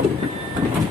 あっ。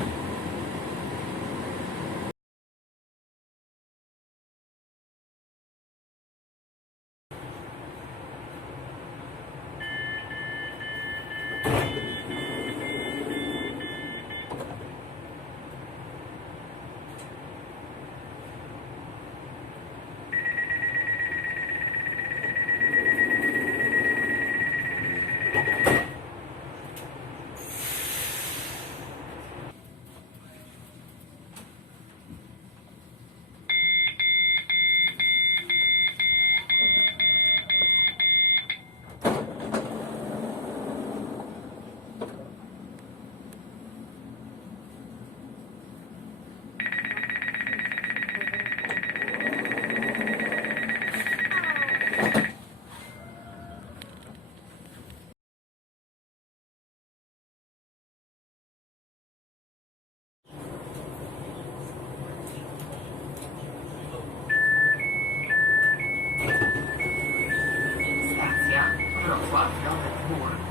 Stacja Wrocław Nowy Dwór.